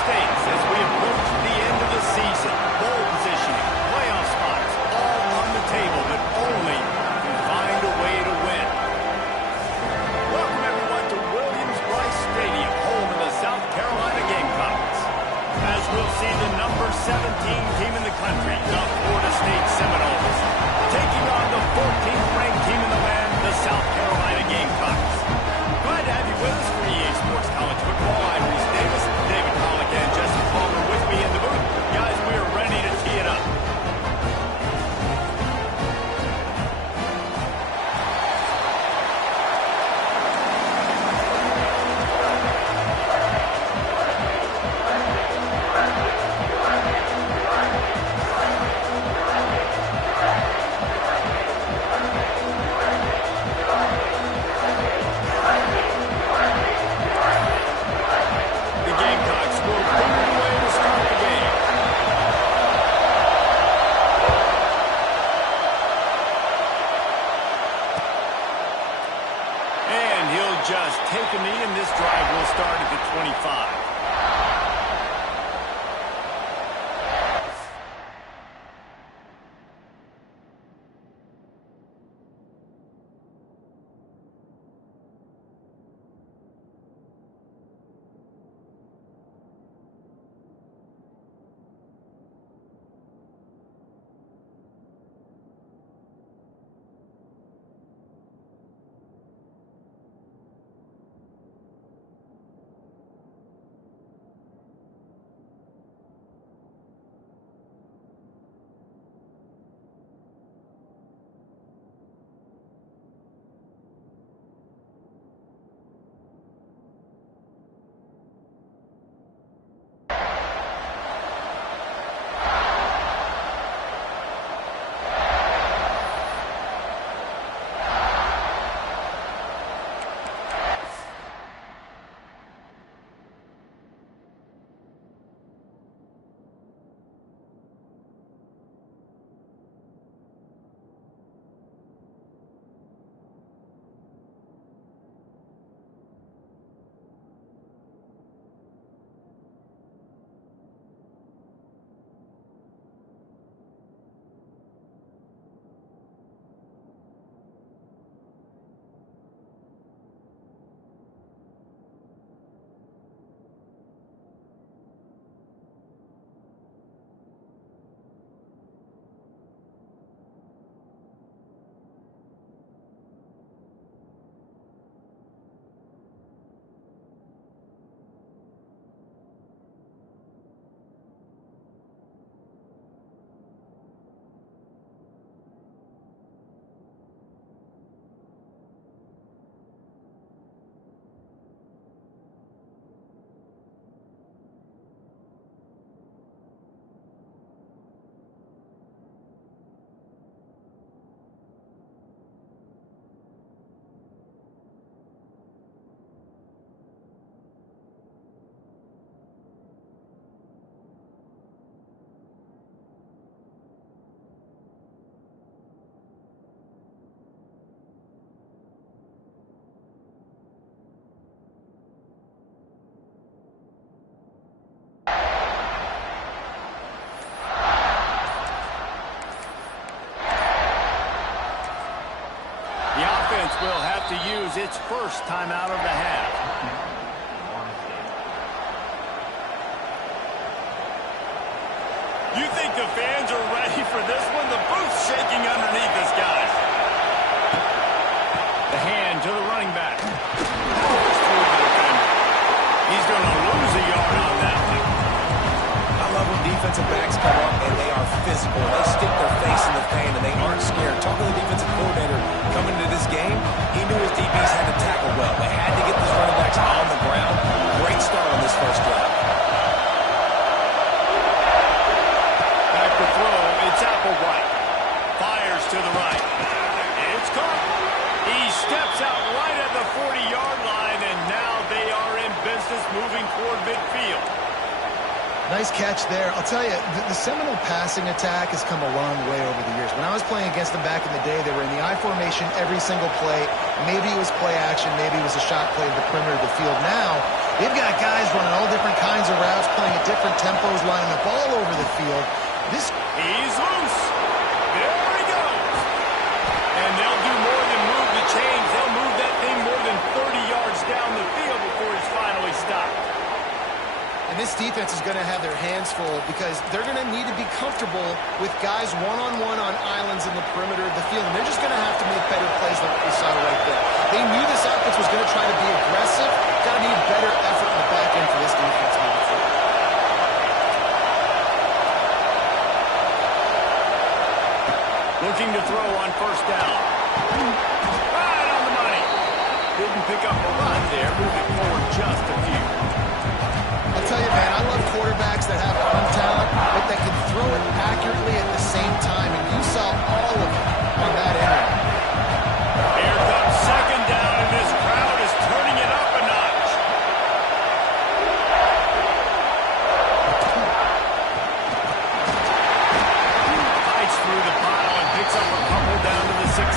stakes as we approach the end of the season. Bowl positioning, playoff spots, all on the table, but only if you find a way to win. Welcome, everyone, to Williams-Brice Stadium, home of the South Carolina Gamecocks. As we'll see the number 17 team in the country, the Florida State Seminoles, taking on the 14th ranked team in the land, the South Carolina Gamecocks. Glad to have you with us for EA Sports College Football. I'm Reese Davis, David Pollock, and Jesse Palmer with me in the booth. Guys, we are ready to tee it up. Just take a knee, and this drive will start at the 25. Will have to use its first timeout of the half. You think the fans are ready for this one? The booth's shaking underneath us, guys. The hand to the running back. He's going to lose a yard on that one. I love when defensive backs come up and they are physical. They stick their face in the paint and they aren't scared. Talking to the defensive coordinator coming into this game, he knew his DBs had to tackle well. They had to get these running backs on the ground. Great start on this first drive. Back to throw. It's Applewhite. Fires to the right. It's caught. He steps out right at the 40-yard line, and now they are in business moving toward midfield. Nice catch there. I'll tell you, the Seminole passing attack has come a long way over the years. When I was playing against them back in the day, they were in the I formation every single play. Maybe it was play action. Maybe it was a shot play to the perimeter of the field. Now, They've got guys running all different kinds of routes, playing at different tempos, lining up all over the field. He's loose. There he goes. And they'll do more than move the chains. They'll move that thing more than 30 yards down the field before he's finally stopped. And this defense is going to have their hands full because they're going to need to be comfortable with guys one-on-one on islands in the perimeter of the field. And they're just going to have to make better plays like we saw right there. They knew this offense was going to try to be aggressive. Got to need better effort in the back end for this defense moving forward. Looking to throw on first down. Right on the money. Didn't pick up a run there. Moving forward just a few. I'll tell you, man, I love quarterbacks that have arm talent, but that can throw it accurately at the same time. And you saw all of it on that end. Here comes second down, and this crowd is turning it up a notch. Fights through the pile and picks up a couple down to the 16.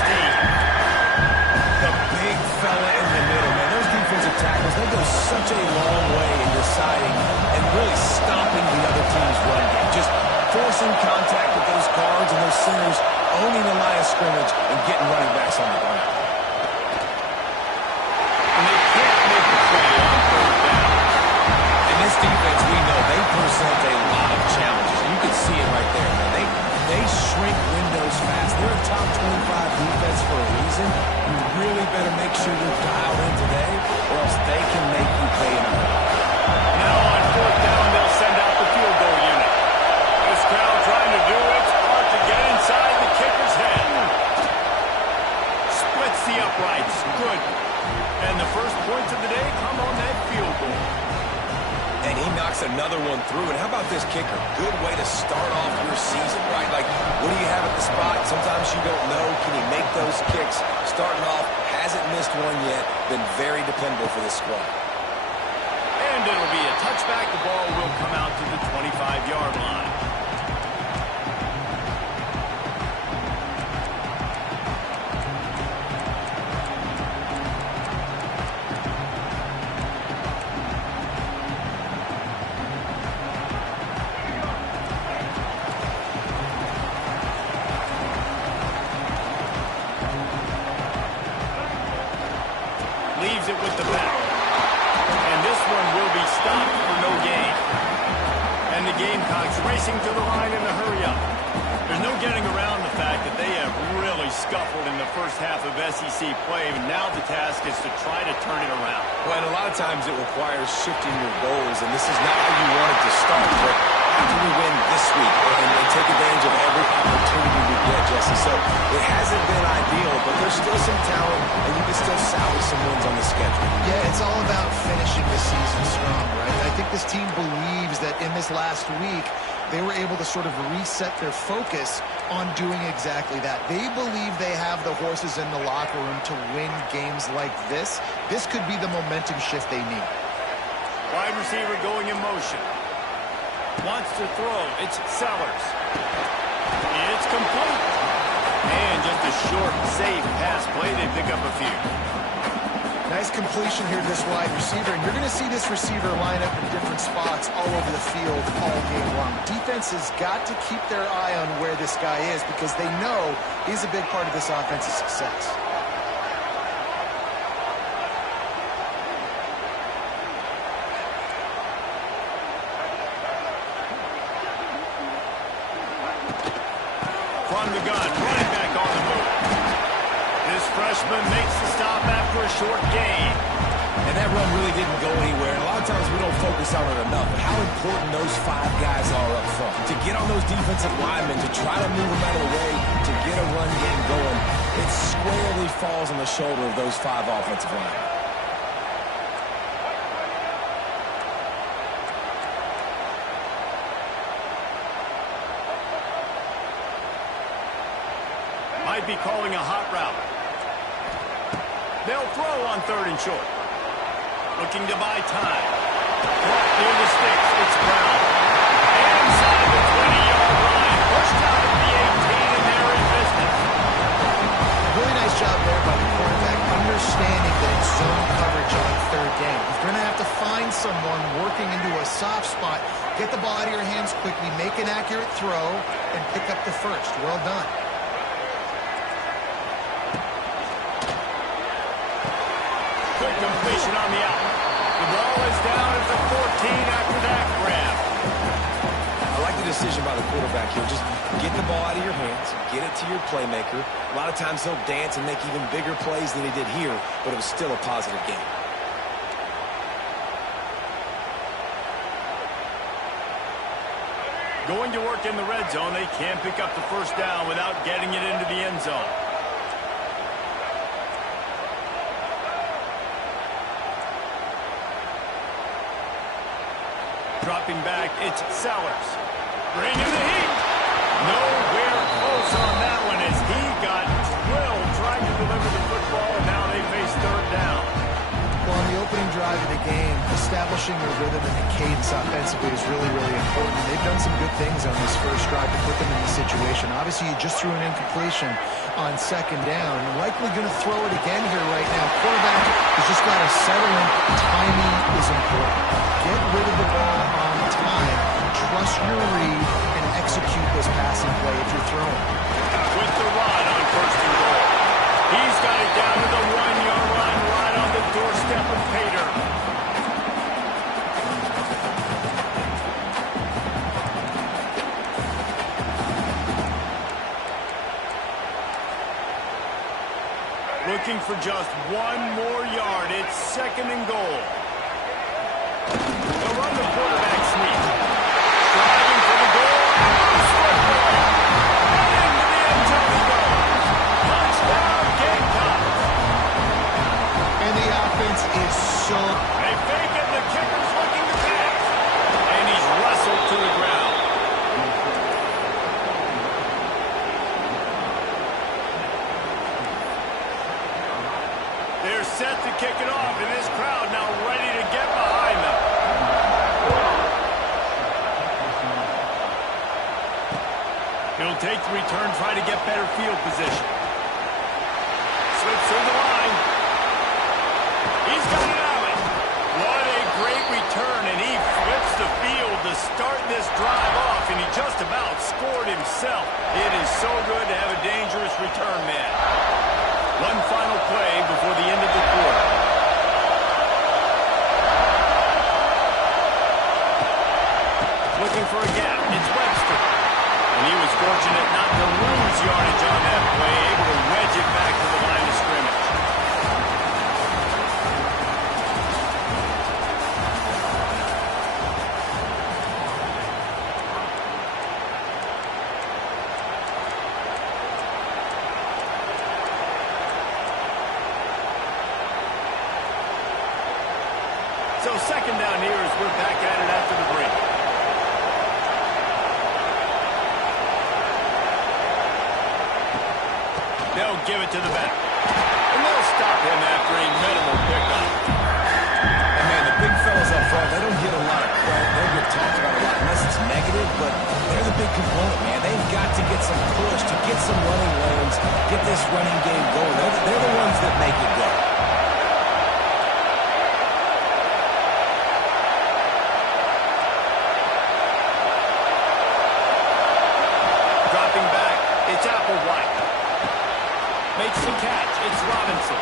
The big fella in the middle, man. Those defensive tackles, they go such a long way in deciding and really stopping the other team's run game. Just forcing contact with those guards and those centers, owning the line of scrimmage, and getting running backs on the ground. And they can't make the play on third down. And this defense, we know, they present a lot of challenges. You can see it right there, man. They shrink windows fast. They're a top 25 defense for a reason. You really better make sure you're dialed in today, or else they can make you pay in a hurry. Now on fourth down, they'll send out the field goal unit. This crowd trying to do its part to get inside the kicker's head. Splits the uprights. Good. And the first points of the day come on that field goal. And he knocks another one through. And how about this kicker? Good way to start off your season, right? Like, what do you have at the spot? Sometimes you don't know. Can he make those kicks? Starting off, hasn't missed one yet. Been very dependable for this squad. And it'll be a touchback. The ball will come out to the 25-yard line. Leaves it with the back. And this one will be stopped for no gain. And the Gamecocks racing to the line in a hurry up. There's no getting around the fact that they have really scuffled in the first half of SEC play. And now the task is to try to turn it around. Well, and a lot of times it requires shifting your goals, and this is not how you want it to start. But how do we win this week and take advantage of every opportunity we get, Jesse? So it hasn't been ideal, but there's still some talent, and you can still salvage some wins on the schedule. Yeah, it's all about finishing the season strong, right? I think this team believes that in this last week, they were able to sort of reset their focus on doing exactly that. They believe they have the horses in the locker room to win games like this. This could be the momentum shift they need. Wide receiver going in motion. Wants to throw. It's Sellers. It's complete. And just a short, safe pass play. They pick up a few. Nice completion here, this wide receiver. And you're going to see this receiver line up in different spots all over the field all game long. Defense has got to keep their eye on where this guy is because they know he's a big part of this offense's success. From the gun, running back on the move. This freshman makes the stop after a short gain. And that run really didn't go anywhere. And a lot of times we don't focus on it enough. But how important those five guys are up front. To get on those defensive linemen, to try to move them out of the way, to get a run game going, it squarely falls on the shoulder of those five offensive linemen. Might be calling a hot route. They'll throw on third and short. Looking to buy time. Caught near the sticks. It's Brown. Inside the 20-yard line. Pushed out at the 18, and they're in business. Really nice job there by the quarterback, understanding that it's zone coverage on third game. You're going to have to find someone working into a soft spot, get the ball out of your hands quickly, make an accurate throw, and pick up the first. Well done. Quick completion on the out. The ball is down at the 14 after that grab. I like the decision by the quarterback here. Just get the ball out of your hands, get it to your playmaker. A lot of times he'll dance and make even bigger plays than he did here, but it was still a positive game. Going to work in the red zone, they can't pick up the first down without getting it into the end zone. Dropping back, it's Sellers. Bringing the heat. Nowhere close on that one as he got drilled trying to deliver the football, and now they face third down. Well, on the opening drive of the game, establishing your rhythm and the cadence offensively is really, really important. They've done some good things on this first drive to put them in this situation. Obviously, you just threw an incompletion on second down. Likely going to throw it again here right now. Quarterback has just got to settle in. Timing is important. Get rid of the ball on time. Trust your read and execute this passing play if you're throwing. With the run on first and goal. He's got it down to the 1-yard line right on the doorstep of Pater. Looking for just one more yard. It's second and goal. They'll run the quarterback sneak. Driving for the goal. Into the end zone he goes. Touchdown, Gamecocks. And the offense is so... They fake it. The kicker's looking to pass. And he's wrestled to the ground. They're set to kick it off, and this crowd now ready to get behind them. He'll take the return, try to get better field position. Slips through the line. He's got it out. What a great return, and he flips the field to start this drive off, and he just about scored himself. It is so good to have a dangerous return man. One final play before the end of the quarter. Looking for a gap. It's Webster. And he was fortunate not to lose yardage on that play, able to wedge it back to the line of scrimmage. So second down here as we're back at it after the break. They'll give it to the back. And they'll stop him after a minimal pickup. And man, the big fellas up front, they don't get a lot of credit. They don't get talked about a lot unless it's negative, but they're the big component, man. They've got to get some push, to get some running lanes, get this running game going. They're the ones that make it go. Dropping back, it's Applewhite. Makes the catch. It's Robinson.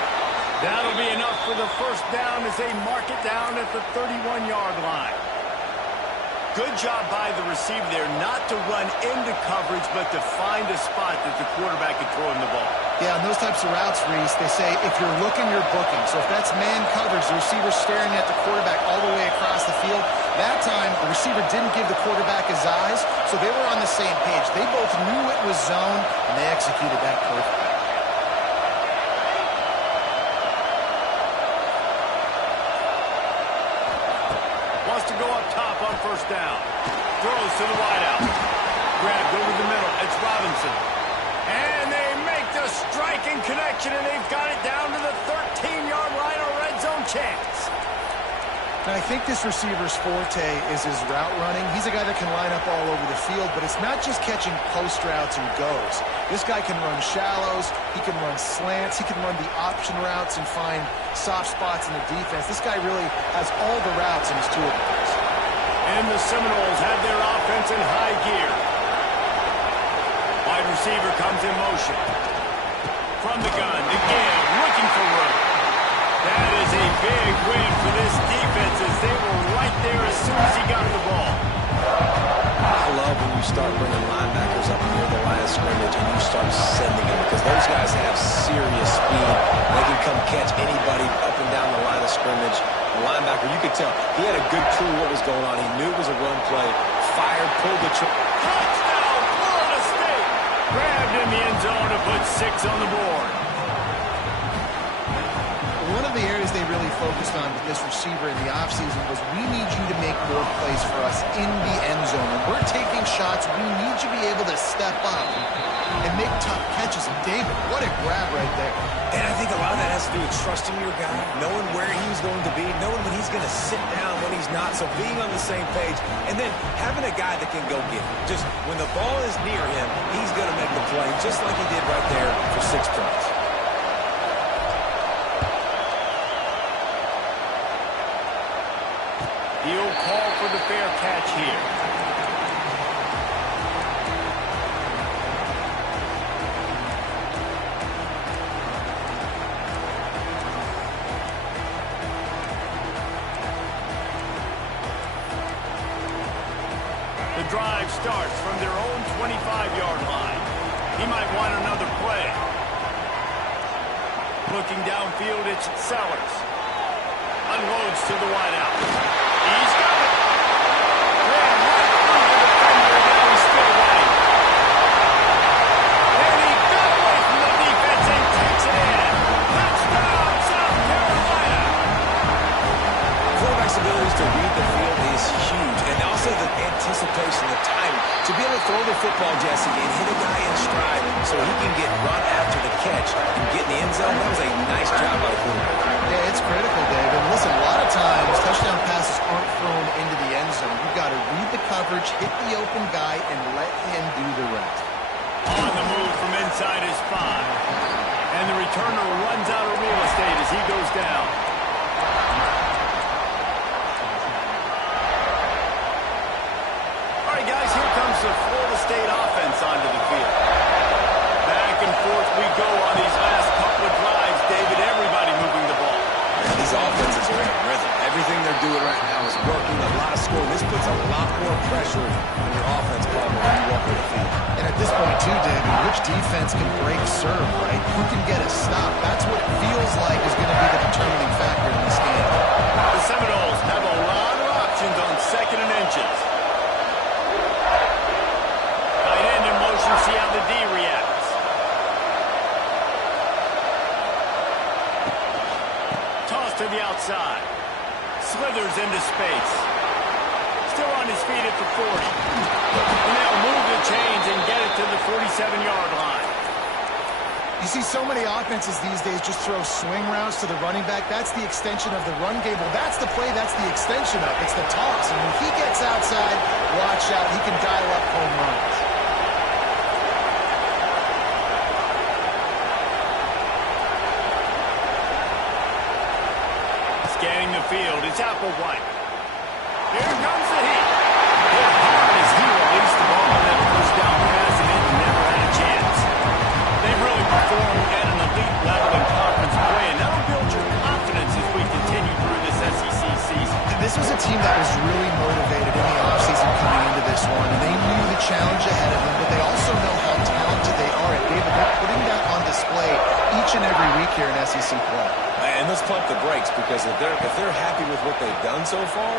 That'll be enough for the first down as they mark it down at the 31-yard line. Good job by the receiver there not to run into coverage, but to find a spot that the quarterback could throw him the ball. Yeah, on those types of routes, Reese, they say if you're looking, you're booking. So if that's man coverage, the receiver's staring at the quarterback all the way across the field. That time, the receiver didn't give the quarterback his eyes, so they were on the same page. They both knew it was zone, and they executed that perfectly. Wants to go up top on first down. Throws to the wideout. Grabbed over the middle. It's Robinson. And they make the striking connection, and they've got it down to the 13-yard line, a red zone chance. And I think this receiver's forte is his route running. He's a guy that can line up all over the field, but it's not just catching post routes and goes. This guy can run shallows, he can run slants, he can run the option routes and find soft spots in the defense. This guy really has all the routes in his toolbox. And the Seminoles have their offense in high gear. Wide receiver comes in motion. From the gun, again, looking for room. That is a big win for this defense as they were right there as soon as he got the ball. I love when you start bringing linebackers up near the line of scrimmage and you start sending them because those guys have serious speed. They can come catch anybody up and down the line of scrimmage. The linebacker, you could tell, he had a good clue what was going on. He knew it was a run play, fired, pulled the trigger. Touchdown, Florida State! Grabbed in the end zone to put 6 on the board. One of the areas they really focused on with this receiver in the offseason was we need you to make more plays for us in the end zone. When we're taking shots, we need you to be able to step up and make tough catches. And David, what a grab right there. And I think a lot of that has to do with trusting your guy, knowing where he's going to be, knowing when he's going to sit down, when he's not. So being on the same page, and then having a guy that can go get it. Just when the ball is near him, he's going to make the play, just like he did right there for 6 points. He'll call for the fair catch here. The drive starts from their own 25-yard line. He might want another play. Looking downfield, it's Sellers. Unloads to the wideout. He's got it. Ran right through the defender, and now he's still running. And he got away from the defense and takes it in. Touchdown, South Carolina. Quarterback's abilities to read the field is huge, and also the anticipation, the timing. To be able to throw the football, Jesse, and hit a guy in stride so he can get run after the catch and get in the end zone, that was a nice job by the quarterback. Yeah, it's critical, David. And listen, a lot of times touchdown passes aren't thrown into the end zone. You've got to read the coverage, hit the open guy, and let him do the rest. On the move from inside his 5. And the returner runs out of real estate as he goes down. All right, guys, here comes the Florida State offense onto the field. Back and forth we go on these last couple of drives, David. Everybody moving the ball. These offenses are in a rhythm. Everything they're doing right now is working. A lot of scoring. This puts a lot more pressure on your offense, probably, when you walk on the field. And at this point, too, David, which defense can break serve, right? Who can get a stop? That's what it feels like is going to be the determining factor in this game. The Seminoles have a lot of options on 2nd and inches. Tight end in motion, see how the D reacts. Toss to the outside. Slithers into space. Still on his feet at the 40. And they'll move the chains and get it to the 47-yard line. You see so many offenses these days just throw swing routes to the running back. That's the extension of the run game. Well, that's the play. That's the extension of it. It's the toss. And when he gets outside, watch out. He can dial up home runs. Scanning the field, it's Applewhite. Here comes the heat. Hit hard as he released the ball on that first down pass, and it never had a chance. They've really performed at an elite level in conference play, and that'll build your confidence as we continue through this SEC season. This was a team that was really motivated in the offseason coming into this one, and they knew the challenge ahead of them, but they also know how talented they are. And David, they're putting that on display each and every week here in SEC play. And let's pump the brakes because if they're happy with what they've done so far,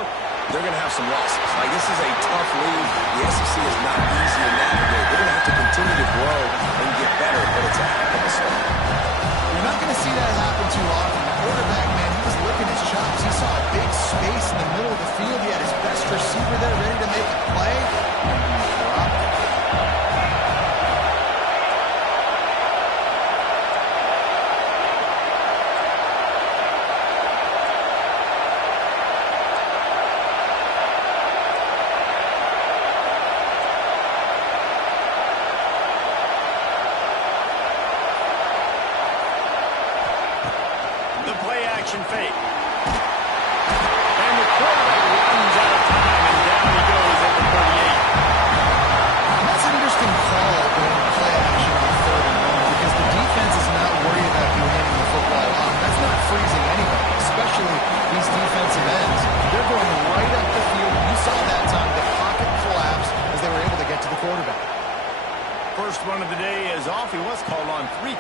they're going to have some losses. Like, this is a tough league. The SEC is not easy to navigate. They're going to have to continue to grow and get better, but it's a heck of a start. You're not going to see that happen too often. The quarterback, man, he was licking his chops. He saw a big space in the middle of the field. He had his best receiver there ready to make a play. And he dropped it.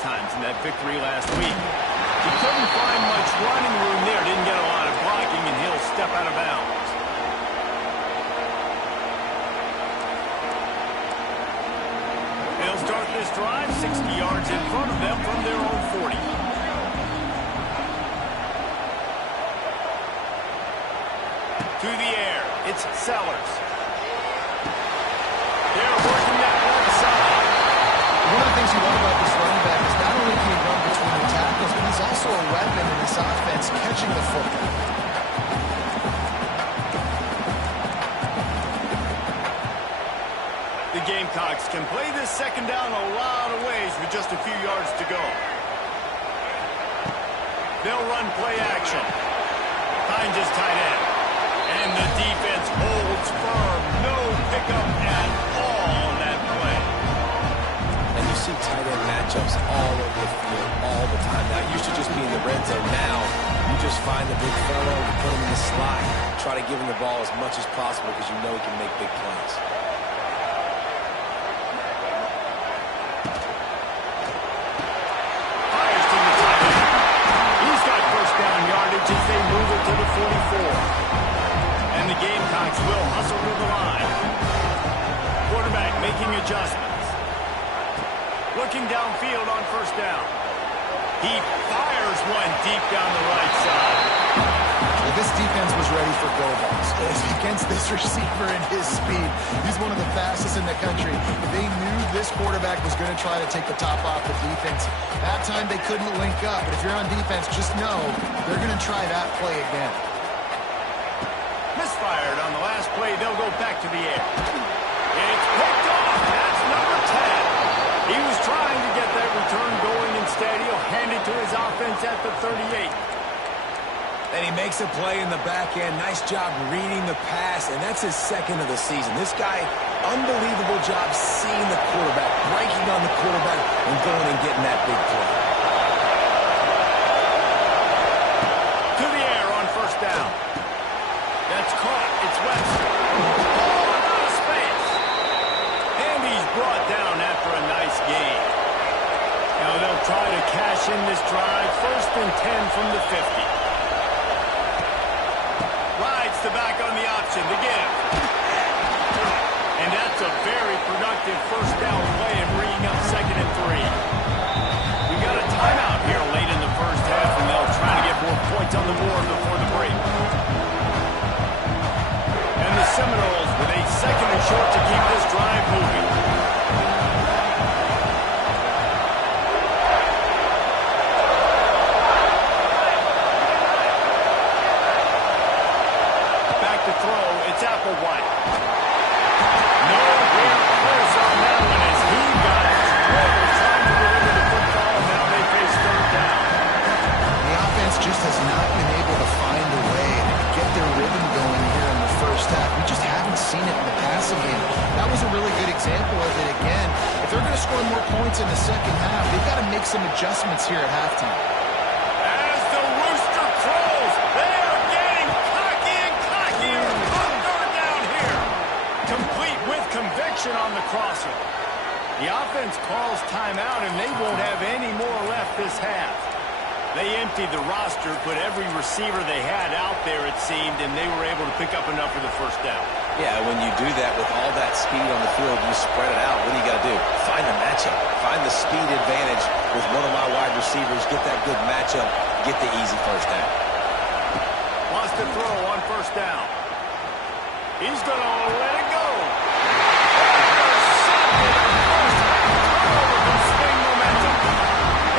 times in that victory last week. He couldn't find much running room there, didn't get a lot of blocking, and he'll step out of bounds. They'll start this drive 60 yards in front of them from their own 40. To the air, it's Sellers. They're working that left side. One of the things you love about this running back is not only can he run between the tackles, but he's also a weapon in this offense catching the football. The Gamecocks can play this second down a lot of ways with just a few yards to go. They'll run play action. Finds his tight end. And the defense holds firm. No pickup at all on that play. And you see tight end matchups all over the field all the time. That used to just be in the red zone. Now, you just find the big fellow, you put him in the slot, try to give him the ball as much as possible because you know he can make big plays. Fires to the tight end. He's got first down yardage as they move it to the 44. And the Gamecocks will hustle to the line. Quarterback making adjustments. Looking downfield on first down. He fires one deep down the right side. Well, this defense was ready for go balls. Against this receiver and his speed, he's one of the fastest in the country. They knew this quarterback was going to try to take the top off the defense. That time they couldn't link up. But if you're on defense, just know they're going to try that play again. Misfired on the last play. They'll go back to the air. It's picked off. That's number 10. He was trying to get that return going. Instead, he'll hand it to his offense at the 38. And he makes a play in the back end. Nice job reading the pass, and that's his second of the season. This guy, unbelievable job seeing the quarterback, breaking on the quarterback, and going and getting that big play. To the air on first down. That's caught. It's Webster. Ball out of space. And he's brought down after a nice gain. Now they'll try to cash in this drive. First and 10 from the 50. Rides the back on the option to give. And that's a very productive first down play and bringing up second and 3. We got a timeout here late in the first half, and they'll try to get more points on the board before the break. And the Seminoles with a second and short to keep this drive moving. Back to throw, it's Applewhite. Nowhere close on that one as he got trouble trying to deliver the football. Now they face third down. The offense just has not been able to find a way to get their rhythm going here in the first half. We just haven't seen it in the passing game. That was a really good example of it again. If they're going to score more points in the second half, they've got to make some adjustments here at halftime. As the rooster crows, they are getting cocky and cockier on third down here. Complete with conviction on the crosser. The offense calls timeout, and they won't have any more left this half. They emptied the roster, put every receiver they had out there, it seemed, and they were able to pick up enough for the first down. Yeah, when you do that with all that speed on the field, you spread it out. What do you got to do? Find the matchup. Find the speed advantage with one of my wide receivers. Get that good matchup. Get the easy first down. Wants to throw on first down. He's going to let it go.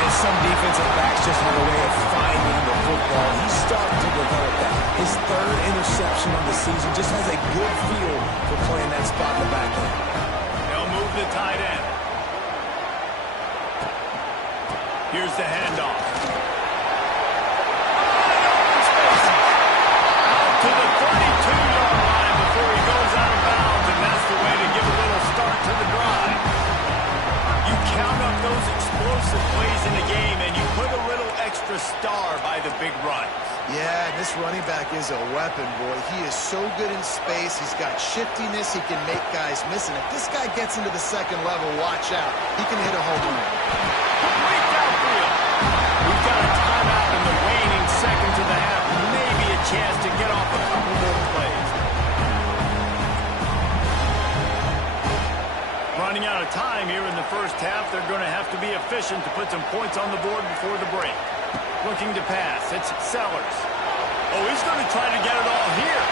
And some defensive backs just have a way of finding the football. He's starting to develop that. His third interception of the season just has a good feel for playing that spot in the back end. They'll move the tight end. Here's the handoff. Out to the 32-yard line before he goes out of bounds, and that's the way to give a little start to the drive. You count up those explosive plays in the game, and you put a little extra star by the big run. Yeah, this running back is a weapon, boy. He is so good in space. He's got shiftiness. He can make guys miss. And if this guy gets into the second level, watch out. He can hit a home run. complete downfield. We've got a timeout in the waning seconds of the half. Maybe a chance to get off a couple more plays. Running out of time here in the first half. They're going to have to be efficient to put some points on the board before the break. Looking to pass. It's Sellers. Oh, he's going to try to get it all here.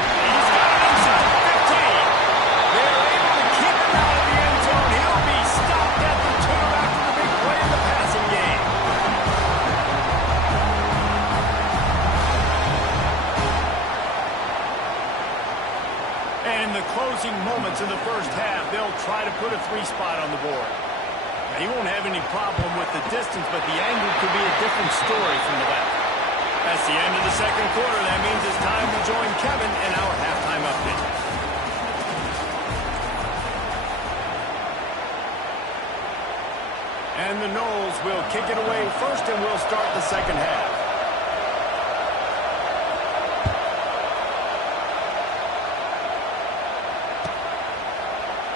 He's got it inside the 15. They're able to keep him out of the end zone. He'll be stopped at the 2 after the big play in the passing game. And in the closing moments of the first half, they'll try to put a 3 spot on the board. He won't have any problem with the distance, but the angle could be a different story from the left. That's the end of the second quarter. That means it's time to join Kevin in our halftime update. And the Knowles will kick it away first, and we'll start the second half.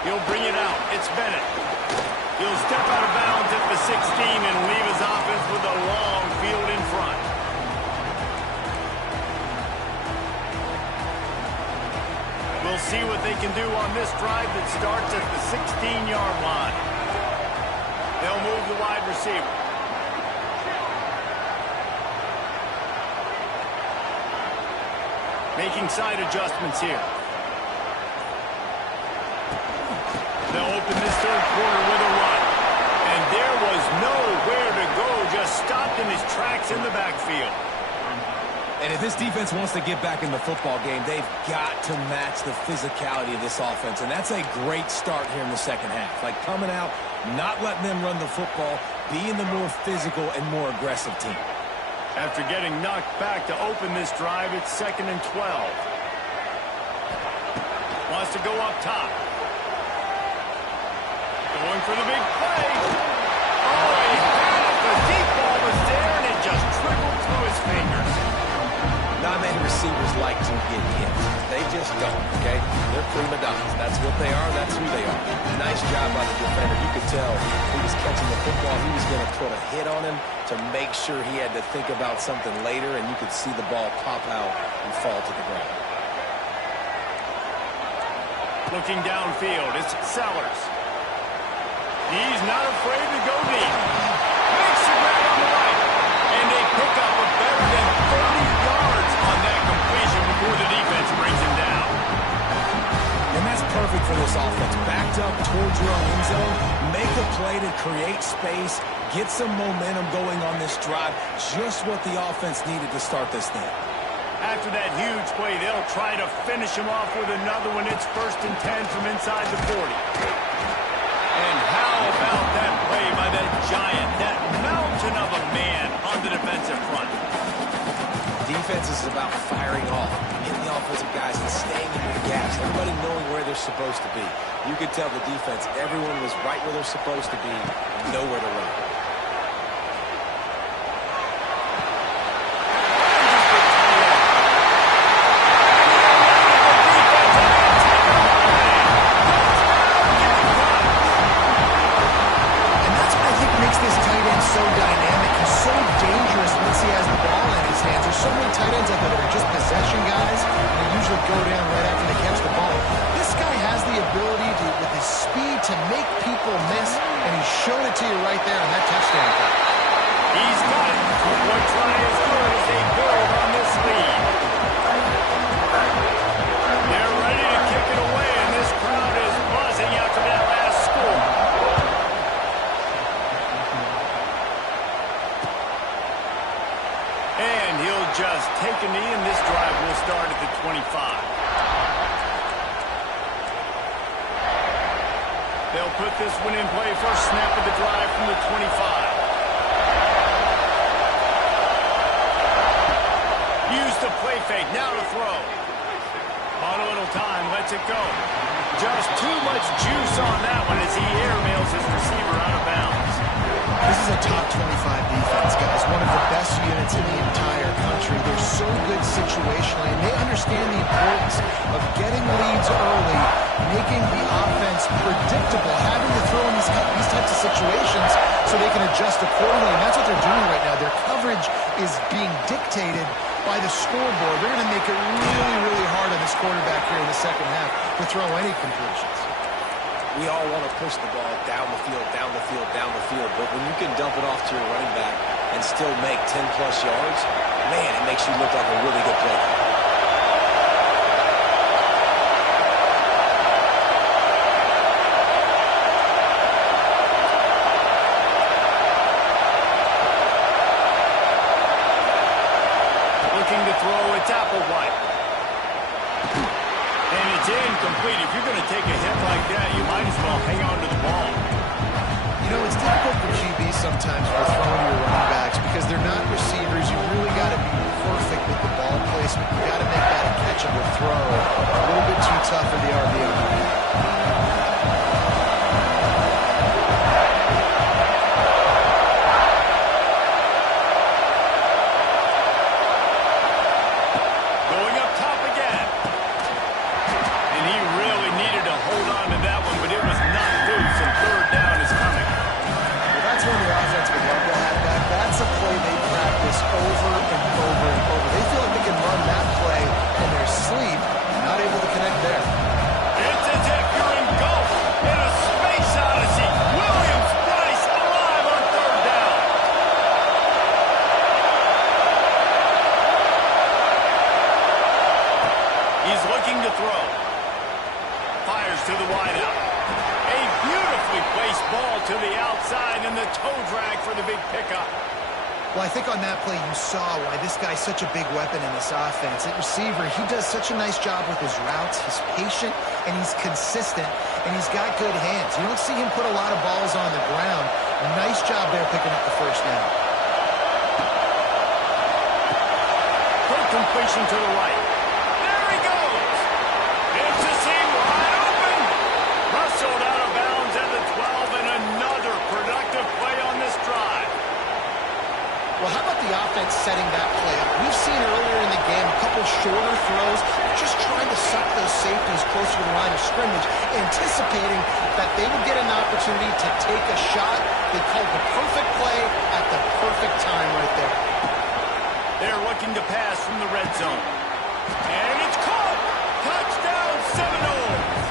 He'll bring it out. It's Bennett. He'll step out of bounds at the 16 and leave his offense with a long field in front. We'll see what they can do on this drive that starts at the 16-yard line. They'll move the wide receiver. Making side adjustments here. They'll open this third quarter with a run. And there was nowhere to go, just stopped in his tracks in the backfield. And if this defense wants to get back in the football game, they've got to match the physicality of this offense. And that's a great start here in the second half. Like coming out, not letting them run the football, being the more physical and more aggressive team. After getting knocked back to open this drive, it's 2nd and 12. Wants to go up top. Going for the big play. Oh, he had it. The deep ball was there, and it just trickled through his fingers. Not many receivers like to get hit. They just don't, okay? They're prima donnas. That's what they are. That's who they are. Nice job by the defender. You could tell he was catching the football. He was going to put a hit on him to make sure he had to think about something later, and you could see the ball pop out and fall to the ground. Looking downfield, it's Sellers. He's not afraid to go deep. Makes the grab on the right. And they pick up a better than 30 yards on that completion before the defense brings him down. And that's perfect for this offense. Backed up towards your own end zone. Make a play to create space. Get some momentum going on this drive. Just what the offense needed to start this thing. After that huge play, they'll try to finish him off with another one. It's 1st and 10 from inside the 40. And how about that play by that giant, that mountain of a man on the defensive front? Defense is about firing off, hitting the offensive guys and staying in your gas. Everybody knowing where they're supposed to be. You could tell the defense, everyone was right where they're supposed to be, nowhere to run. So dynamic, he's so dangerous once he has the ball in his hands. There's so many tight ends out there that are just possession guys, and they usually go down right after they catch the ball. This guy has the ability to, with his speed, to make people miss, and he's shown it to you right there on that touchdown play. He's got it. One try is good as they build on this lead. They're ready to kick it away, and this crowd is buzzing after that last score. And he'll just take a knee, and this drive will start at the 25. They'll put this one in play. First snap of the drive from the 25. Use the play fake. Now to throw. On a little time. Lets it go. Just too much juice on that one as he airmails his receiver out of bounds. This is a top 25 defense, guys. One of the best units in the entire country. They're so good situationally, and they understand the importance of getting leads early, making the offense predictable, having to throw in these types of situations so they can adjust accordingly. And that's what they're doing right now. Their coverage is being dictated by the scoreboard. They're going to make it really, really hard on this quarterback here in the second half to throw any completions. We all want to push the ball down the field, down the field, down the field. But when you can dump it off to your running back and still make 10-plus yards, man, it makes you look like a really good player. Looking to throw, it's Applewhite. And it's incomplete. If you're going to take a hit like that, you might as well hang on to the ball. You know, it's difficult for QBs sometimes for throwing to your running backs because they're not receivers. You really got to be perfect with the ball placement. You got to make that a catchable throw. A little bit too tough for the RB on that. Over and over and over. They feel like they can run that play in their sleep, not able to connect there. It's as if you're engulfed in a space odyssey. Williams-Brice alive on third down. He's looking to throw. Fires to the wideout. A beautifully placed ball to the outside and the toe drag for the big pickup. Well, I think on that play you saw why this guy's such a big weapon in this offense. At receiver, he does such a nice job with his routes. He's patient, and he's consistent, and he's got good hands. You don't see him put a lot of balls on the ground. Nice job there picking up the first down. Quick completion to the right. There he goes. It's a seam wide open. Rustled out of bounds at the 12, and another productive play on this drive. Well, how about the offense setting that play up? We've seen earlier in the game a couple shorter throws, just trying to suck those safeties closer to the line of scrimmage, anticipating that they would get an opportunity to take a shot. They called the perfect play at the perfect time right there. They're looking to pass from the red zone. And it's caught! Touchdown, Seminoles!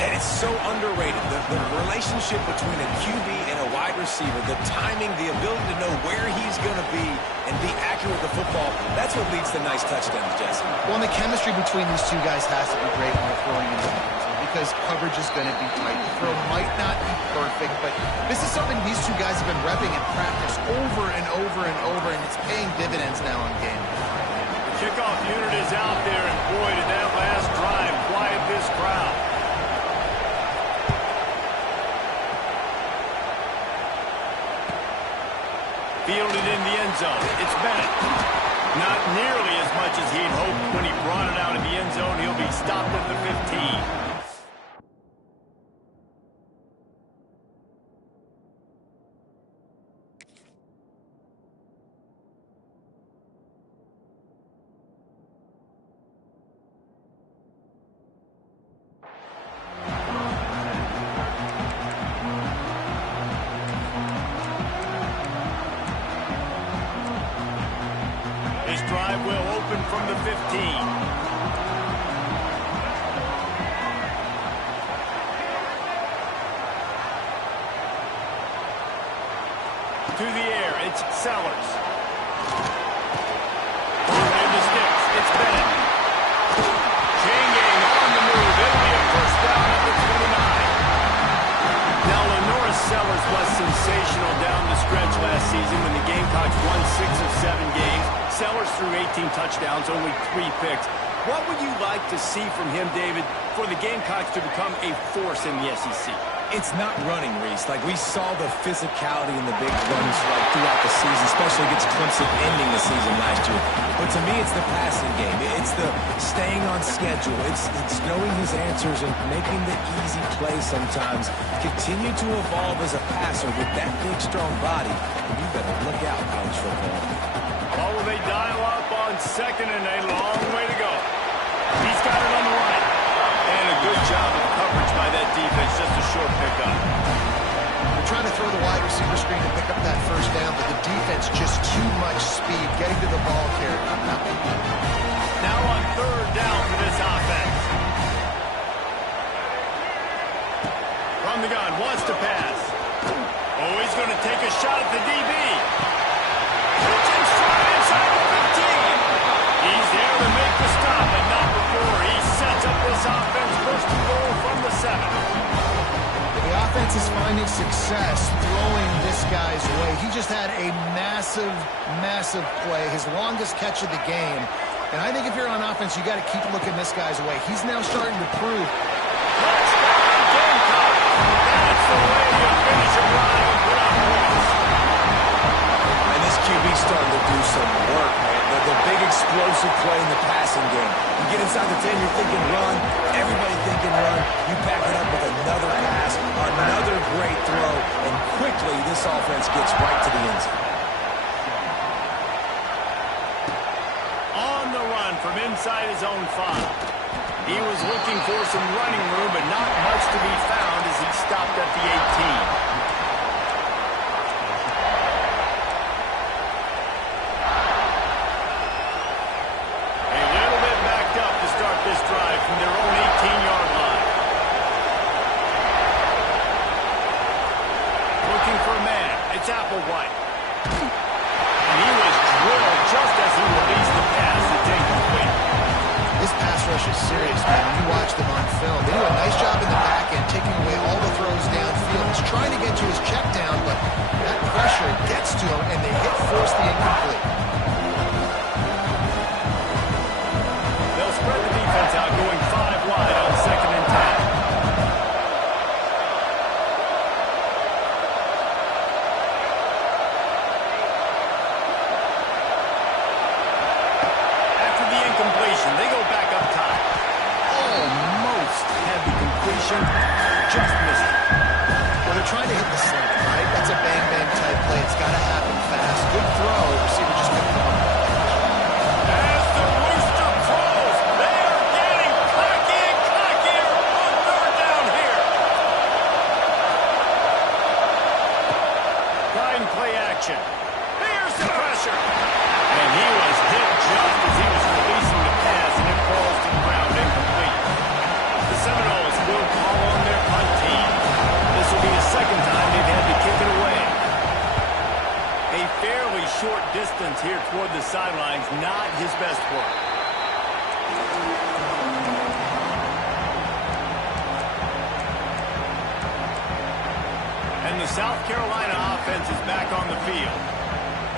And it's so underrated. The relationship between a QB and a wide receiver, the timing, the ability to know where he's going to be and be accurate with the football, that's what leads to nice touchdowns, Jesse. Well, and the chemistry between these two guys has to be great when they're throwing into the end zone because coverage is going to be tight. The throw might not be perfect, but this is something these two guys have been repping in practice over and over and over, and it's paying dividends now in game. The kickoff unit is out there, and boy, did that last drive quiet this crowd. Fielded in the end zone. It's Bennett. Not nearly as much as he'd hoped when he brought it out of the end zone. He'll be stopped at the 15. This drive will open from the 15. To the air, it's Sellers. In the sticks, it's Bennett. Chain gang on the move. It'll be a first down at the 29. Now, Lenora Sellers was sensational down the stretch last season when the Gamecocks won 6 of 7 games. Sellers threw 18 touchdowns, only 3 picks. What would you like to see from him, David, for the Gamecocks to become a force in the SEC? It's not running, Reese. Like, we saw the physicality in the big runs throughout the season, especially against Clemson ending the season last year. But to me, it's the passing game. It's the staying on schedule. It's knowing his answers and making the easy play sometimes. Continue to evolve as a passer with that big, strong body. And you better look out, college football. Oh, they dial up on second and a long way to go. He's got it on the right. And a good job of coverage by that defense, just a short pickup. trying to throw the wide receiver screen to pick up that first down, but the defense just too much speed getting to the ball carrier. Now on third down for this offense. From the gun, wants to pass. Oh, he's going to take a shot at the DB. Reaching stride inside the 15. He's there to make the stop, and not before he sets up this offense first and goal from the 7. The offense is finding success throwing this guy's way. He just had a massive, massive play, his longest catch of the game. And I think if you're on offense, you got to keep looking this guy's way. He's now starting to prove. Touchdown, Gamecock. That's the way you finish a drive and put up points. And this QB's starting to do some work, man. The big explosive play in the passing game. You get inside the 10, you're thinking run. Everybody thinking run. You back it up with another pass, another great throw, and quickly this offense gets right to the end zone. On the run from inside his own 5. He was looking for some running room, but not much to be found as he stopped at the 18. This drive from their own 18-yard line. Looking for a man. It's Applewhite. And he was drilled just as he released the pass. It's incomplete. This pass rush is serious, man. When you watch them on film, they do a nice job in the back end, taking away all the throws downfield. He's trying to get to his check down, but that pressure gets to him, and they force the incomplete. Spread the defense out, going 5 wide on 2nd and 10. After the incompletion, they go back up top. Almost had the completion, just missed it. Well, they're trying to hit the slant, right? That's a bang-bang type play. It's got to happen fast. Good throw. Receiver just couldn't come up. As the Rooster throws, they are getting cocky and cockier on third down here. Line play action. Here's the pressure. And he was hit just as he was releasing the pass, and it falls to the ground incomplete. The Seminoles will call on their punt team. This will be the second time they've had to kick it away. A fairly short distance here toward the sidelines, not his best work. And the South Carolina offense is back on the field.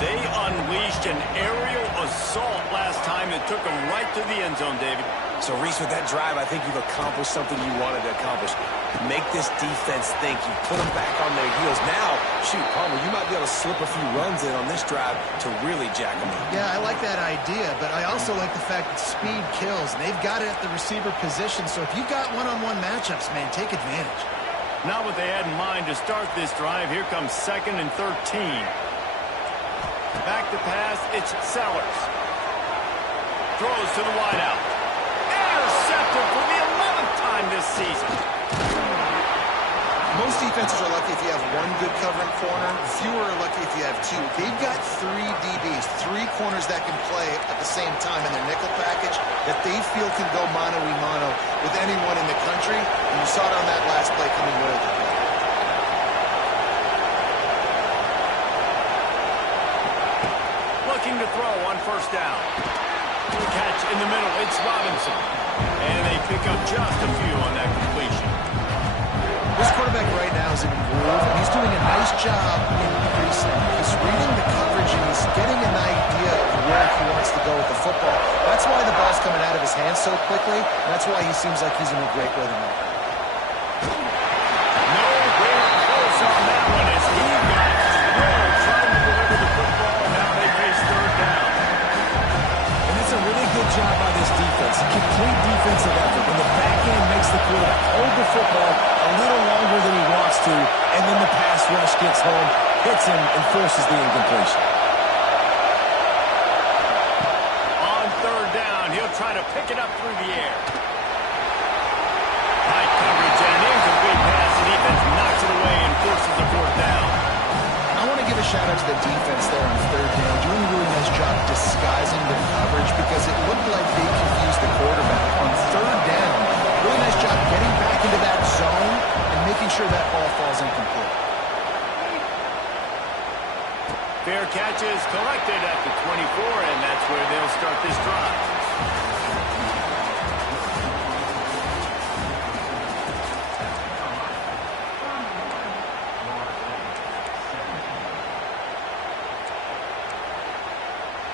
They unleashed an aerial assault last time that took them right to the end zone, David. So, Reese, with that drive, I think you've accomplished something you wanted to accomplish. Make this defense think. You put them back on their heels. Now, shoot, Palmer, you might be able to slip a few runs in on this drive to really jack them up. Yeah, I like that idea, but I also like the fact that speed kills. They've got it at the receiver position, so if you've got one-on-one matchups, man, take advantage. Not what they had in mind to start this drive. Here comes 2nd and 13. Back to pass, it's Sellers. Throws to the wideout. Intercepted for the 11th time this season. Most defenses are lucky if you have one good covering corner. Fewer are lucky if you have 2. They've got 3 DBs, 3 corners that can play at the same time in their nickel package that they feel can go mano-a-mano with anyone in the country. And you saw it on that last play coming with it. Looking to throw on first down. The catch in the middle, it's Robinson. And they pick up just a few on that completion. This quarterback right now is in groove, and he's doing a nice job increasing. He's reading the coverage, and he's getting an idea of where he wants to go with the football. That's why the ball's coming out of his hands so quickly, and that's why he seems like he's in a great rhythm now. Nowhere close on that one as he got drilled trying to deliver the football, and now they face third down. And it's a really good job by this defense. Complete defensive effort. When the back end makes the quarterback hold the football a little longer than he wants to, and then the pass rush gets home, hits him, and forces the incompletion. On third down, he'll try to pick it up through the air. Tight coverage and an incomplete pass. The defense knocks it away and forces a fourth down. shout out to the defense there on third down, doing a really nice job disguising their coverage because it looked like they confused the quarterback on third down. Really nice job getting back into that zone and making sure that ball falls incomplete. Fair catch is collected at the 24, and that's where they'll start this drive.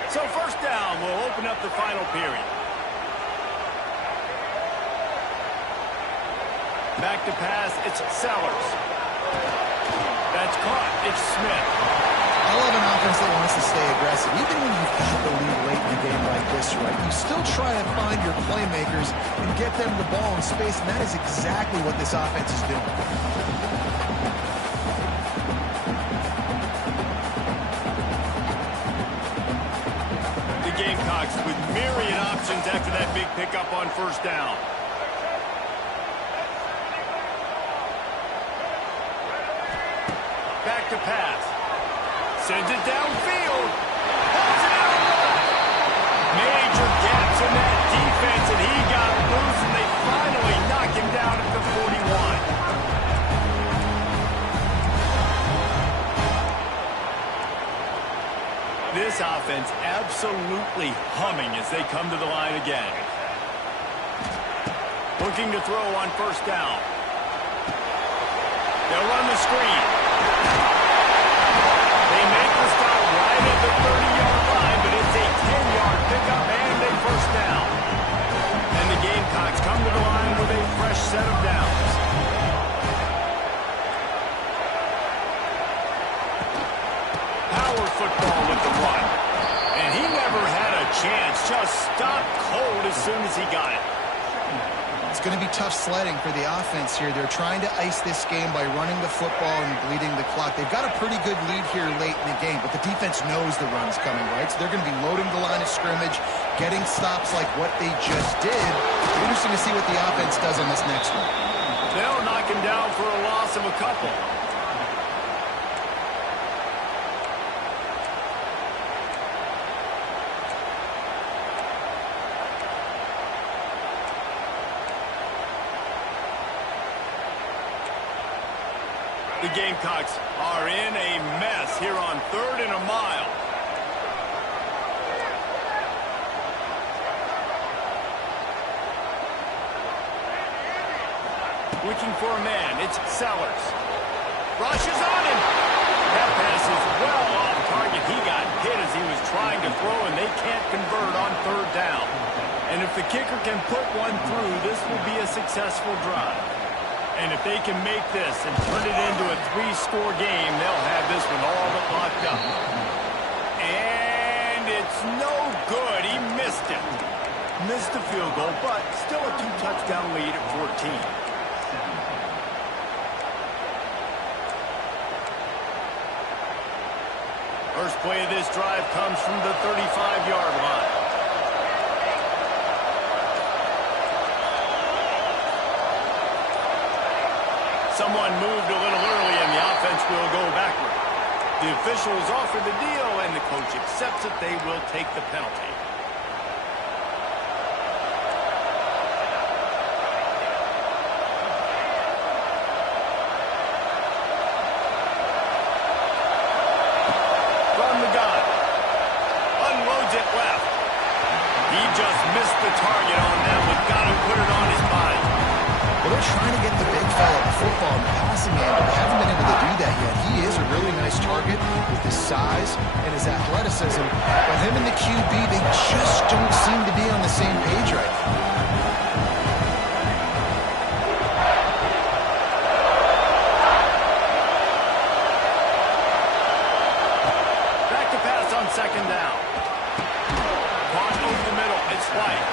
So first down will open up the final period. Back to pass, it's Sellers. That's caught, it's Smith. I love an offense that wants to stay aggressive. Even when you've got the lead late in a game like this, right, you still try to find your playmakers and get them the ball in space, and that is exactly what this offense is doing. The Gamecocks with myriad options after that big pickup on first down. Back to pass. Sends it downfield. Pulls it out. Major gaps in that defense, and he got loose, and they finally knock him down at the 41. This offense absolutely humming as they come to the line again. Looking to throw on first down. They'll run the screen. They make the stop right at the 30-yard line, but it's a 10-yard pickup and a first down. And the Gamecocks come to the line with a fresh set of downs. Power football with the run. And he never had a chance. Just stopped cold as soon as he got it. It's going to be tough sledding for the offense here. They're trying to ice this game by running the football and bleeding the clock. They've got a pretty good lead here late in the game, but the defense knows the run's coming, right? So they're going to be loading the line of scrimmage, getting stops like what they just did. It'll be interesting to see what the offense does on this next one. They'll knock him down for a loss of a couple. The Gamecocks are in a mess here on 3rd and a mile. Looking for a man, it's Sellers. Rushes on him. That pass is well off target. He got hit as he was trying to throw, and they can't convert on 3rd down. And if the kicker can put one through, this will be a successful drive. And if they can make this and turn it into a 3-score game, they'll have this one all but locked up. And it's no good. He missed it. Missed the field goal, but still a 2-touchdown lead at 14. First play of this drive comes from the 35-yard line. Someone moved a little early, and the offense will go backward. The officials offer the deal, and the coach accepts it. They will take the penalty. From the gun. Unloads it left. He just missed the target on that one. Got to put it on his body. Well, they're trying to get the big fella the football in the passing game, but they haven't been able to do that yet. He is a really nice target with his size and his athleticism, but him and the QB, they just don't seem to be on the same page right now. Back to pass on 2nd down. Caught over the middle. It's White.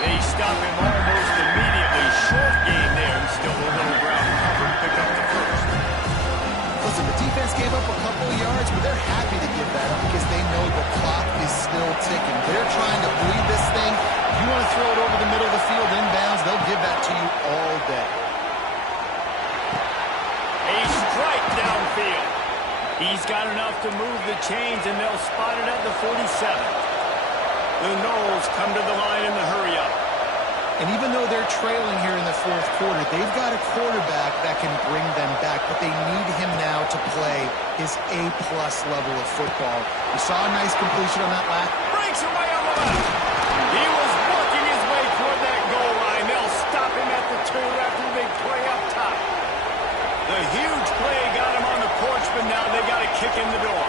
They stop him almost immediately. Short game there, and still a little ground cover to pick up the first. Listen, the defense gave up a couple of yards, but they're happy to give that up because they know the clock is still ticking. They're trying to bleed this thing. If you want to throw it over the middle of the field inbounds, they'll give that to you all day. A strike downfield. He's got enough to move the chains, and they'll spot it at the 47. The Knowles come to the line in the hurry-up. And even though they're trailing here in the fourth quarter, they've got a quarterback that can bring them back, but they need him now to play his A-plus level of football. We saw a nice completion on that last. Breaks away on the left. He was working his way toward that goal line. They'll stop him at the 2 after the big play up top. The huge play got him on the porch, but now they got to kick in the door.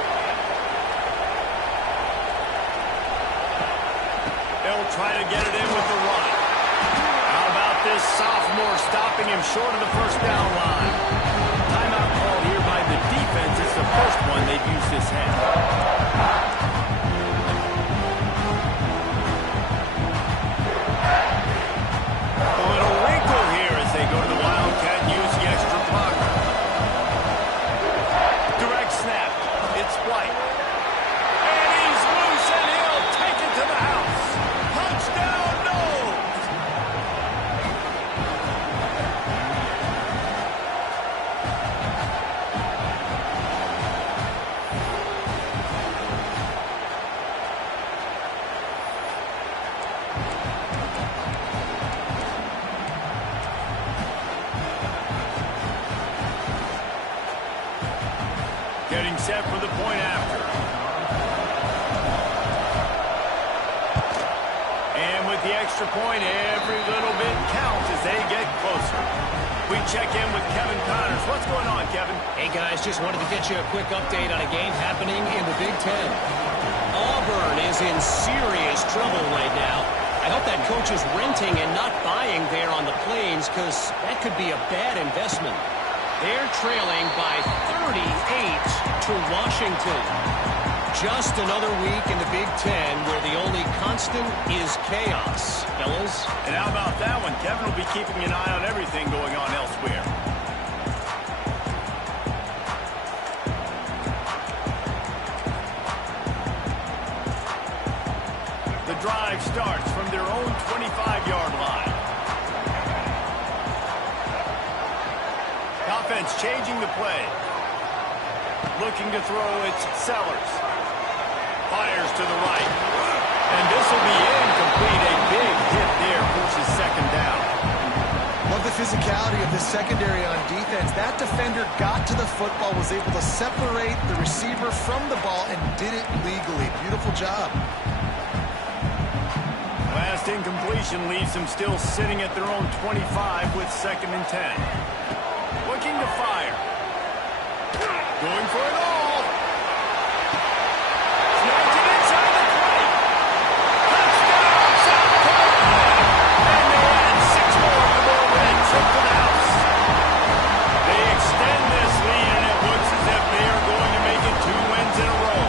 They'll try to get it in with the run. How about this sophomore stopping him short of the first down line? Timeout called here by the defense. It's the first one they've used this half. A little wrinkle here as they go to the Wildcat and use the extra blocker. Direct snap. It's White. And he's loose, and he'll take it to the house. Touchdown, Knowles! Getting set for the point after. And with the extra point, every little bit counts as they get closer. We check in with Kevin Connors. What's going on, Kevin? Hey, guys, just wanted to get you a quick update on a game happening in the Big Ten. Auburn is in serious trouble right now. I hope that coach is renting and not buying there on the Plains, because that could be a bad investment. They're trailing by 38 to Washington. Just another week in the Big Ten where the only constant is chaos, fellas. And how about that one? Kevin will be keeping an eye on everything going on elsewhere. The drive starts from their own 25-yard line. Offense changing the play. Looking to throw, it's Sellers. Fires to the right. And this will be incomplete. A big hit there, pushes second down. Love the physicality of the secondary on defense. That defender got to the football, was able to separate the receiver from the ball, and did it legally. Beautiful job. Last incompletion leaves them still sitting at their own 25 with 2nd and 10. Looking to fire. Going for it all. Snags it inside the 20. Touchdown, South Carolina. And they add 6 more for their red trip to the house. They extend this lead, and it looks as if they are going to make it 2 wins in a row.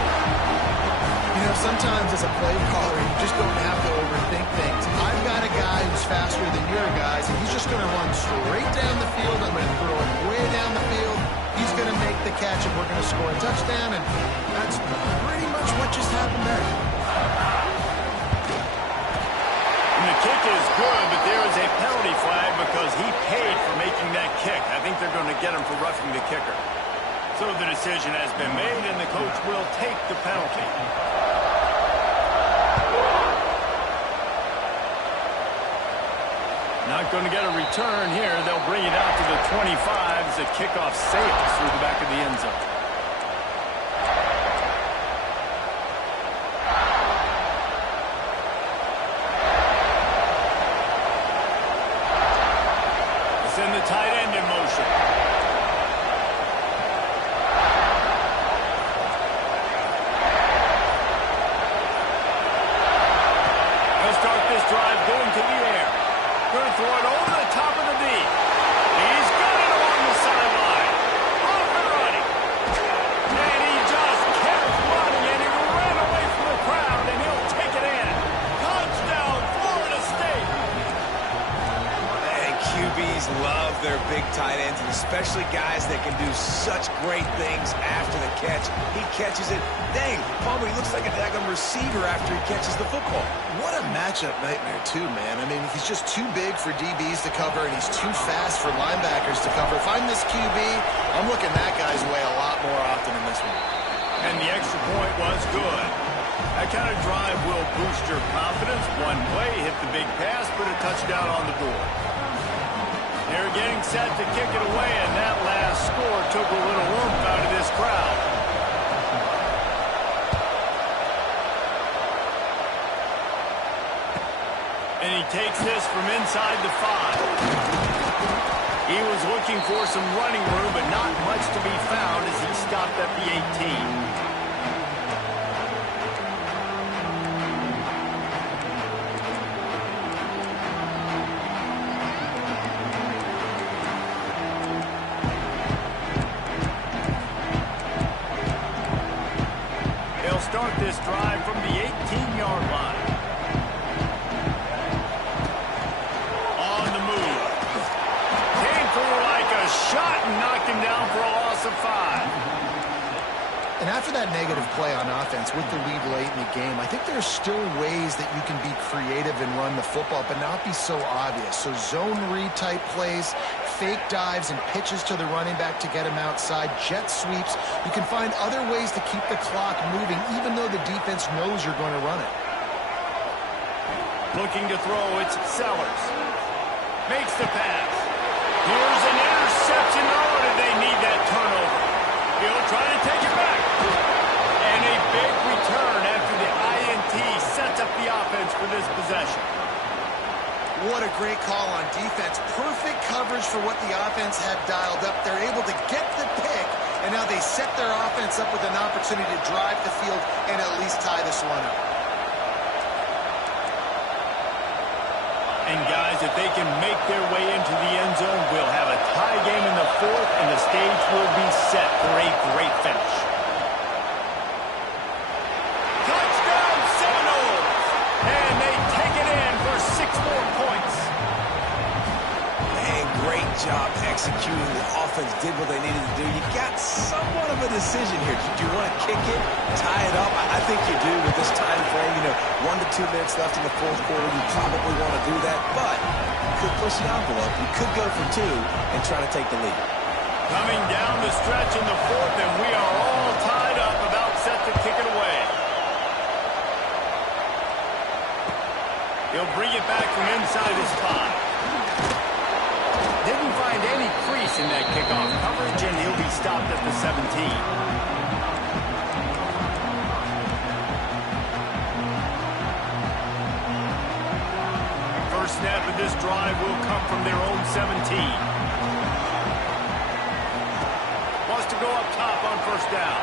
You know, sometimes as a play caller, you just don't have to overthink things. I've got a guy who's faster than your guys, and he's just going to run straight down the field. I'm going to throw it way down the field. He's going to make the catch, and we're going to score a touchdown, and that's pretty much what just happened there. And the kick is good, but there is a penalty flag because he paid for making that kick. I think they're going to get him for roughing the kicker. So the decision has been made, and the coach will take the penalty. Not going to get a return here. They'll bring it out to the 25 as the kickoff sails through the back of the end zone. Send the tight end in motion. They'll start this drive going to the air. Going to throw it over the top of the D. He's got it along the sideline. Off and running. And he just kept running, and he ran away from the crowd, and he'll take it in. Touchdown, Florida State. And QB DBs love their big tight ends, and especially guys that can do such great things after the catch. He catches it. Dang, Palmer, he looks like a daggone receiver after he catches the football. What a matchup nightmare, too, man. I mean, he's just too big for DBs to cover, and he's too fast for linebackers to cover. If I'm this QB, I'm looking that guy's way a lot more often in this one. And the extra point was good. That kind of drive will boost your confidence. One play, hit the big pass, put a touchdown on the board. They're getting set to kick it away, and that last score took a little oomph out of this crowd. And he takes this from inside the 5. He was looking for some running room, but not much to be found as he stopped at the 18. Start this drive from the 18-yard line. On the move. Came through like a shot and knocked him down for a loss of 5. And after that negative play on offense with the lead late in the game, I think there's still ways that you can be creative and run the football, but not be so obvious. So zone read type plays, fake dives and pitches to the running back to get him outside, jet sweeps. You can find other ways to keep the clock moving, even though the defense knows you're going to run it. Looking to throw, it's Sellers. Makes the pass. Here's an interception. Oh, did they need that turnover? He'll try to take it back. And a big return after the INT sets up the offense for this possession. What a great call on defense. Perfect coverage for what the offense had dialed up. They're able to get the pick, and now they set their offense up with an opportunity to drive the field and at least tie this one up. And guys, if they can make their way into the end zone, we'll have a tie game in the 4th, and the stage will be set for a great finish. Touchdown Seminoles! And they take it in for 6 more points. Man, great job executing. The offense did what they needed to do. You got somewhat of a decision here. Do you want to kick it, tie it up? I think you do with this time frame. 1 to 2 minutes left in the 4th quarter. You probably want to do that, but you could push the envelope. You could go for 2 and try to take the lead. Coming down the stretch in the 4th, and we are all tied up, about set to kick it away. He'll bring it back from inside his 5. Didn't find any crease in that kickoff coverage, and he'll be stopped at the 17. First snap of this drive will come from their own 17. Wants to go up top on first down.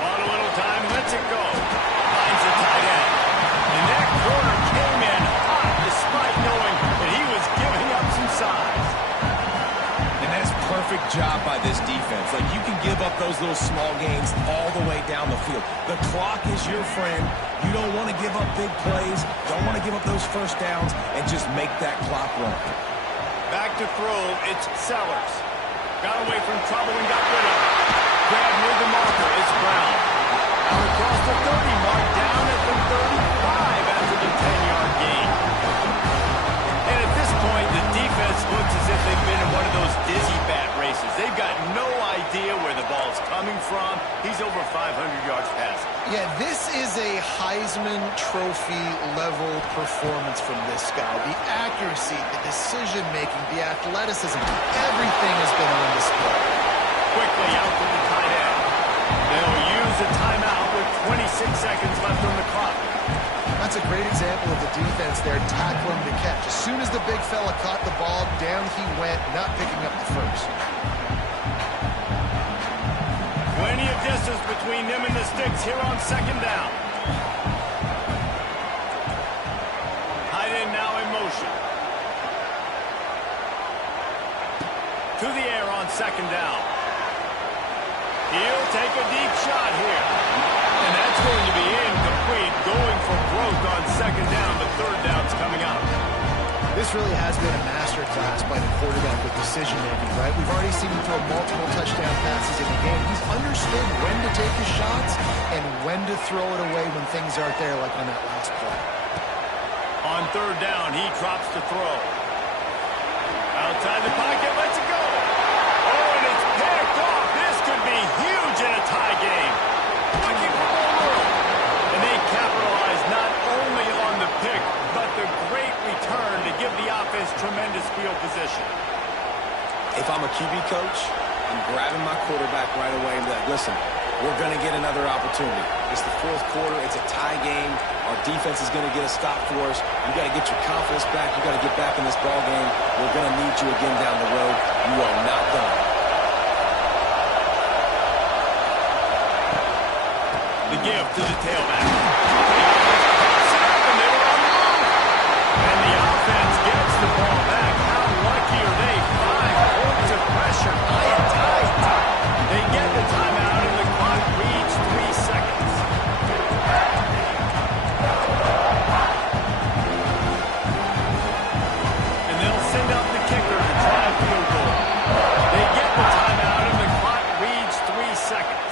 On a little time, lets it go. Finds the tight end. And that corner came in hot despite knowing that he was giving up some size. And that's perfect job by this defense. Like, you can give up those little small gains all the way down the field. The clock is your friend. You don't want to give up big plays. Don't want to give up those first downs and just make that clock run. Back to throw, it's Sellers. Got away from trouble and got rid of it. Grab near the marker, it's Brown. Out across the 30 mark, down at the 35 after the 10-yard gain. And at this point, the defense looks as if they've been in one of those dizzy bat races. They've got no idea where the ball's coming from. He's over 500 yards passing. Yeah, this is a Heisman Trophy level performance from this guy. The accuracy, the decision-making, the athleticism, everything has been on display. Quickly out to the tight end. They'll use a timeout with 26 seconds left on the clock. That's a great example of the defense there tackling the catch. As soon as the big fella caught the ball, down he went, not picking up the first. Plenty of distance between them and the sticks here on second down. Tight end now in motion. To the air on second down. He'll take a deep shot here. And that's going to be incomplete. Going for broke on second down, but third down's coming up. This This really has been a masterclass by the quarterback with decision-making, right? We've already seen him throw multiple touchdown passes in the game. He's understood when to take his shots and when to throw it away when things aren't there, like on that last play. On third down, he drops to throw. Outside the pocket, lets it go. Oh, and it's picked off. This could be huge in a tie game. Looking for more room. And they capitalize not only on the pick, but the great return to give the offense tremendous field position. If I'm a QB coach, I'm grabbing my quarterback right away and be like, listen, we're going to get another opportunity. It's the fourth quarter. It's a tie game. Our defense is going to get a stop for us. You got to get your confidence back. You got to get back in this ball game. We're going to need you again down the road. You are not done. The give to the tailback. Pass it up, and they were on the move. And the offense gets the ball back. How lucky are they? 5 points of pressure. High and tight. They get the timeout, and the clock reads 3 seconds. And they'll send out the kicker to try a field goal. They get the timeout, and the clock reads 3 seconds.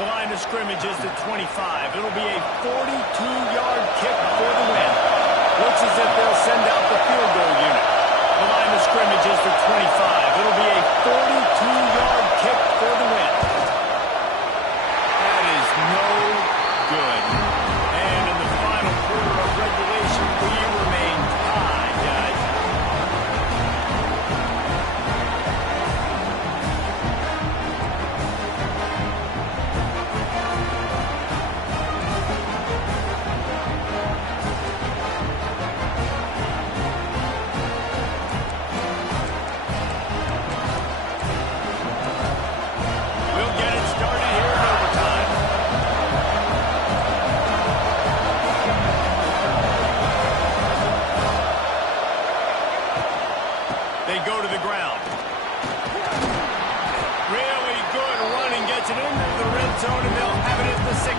The line of scrimmage is to 25. It'll be a 42-yard kick for the win. Looks as if they'll send out the field goal unit. The line of scrimmage is to 25. It'll be a 42-yard kick for the win. That is no good. And in the final quarter of regulation, we remain tied, guys. We'll get it started here in overtime. They go to the ground. Really good running, gets it into the red zone, and they'll have it at the 16.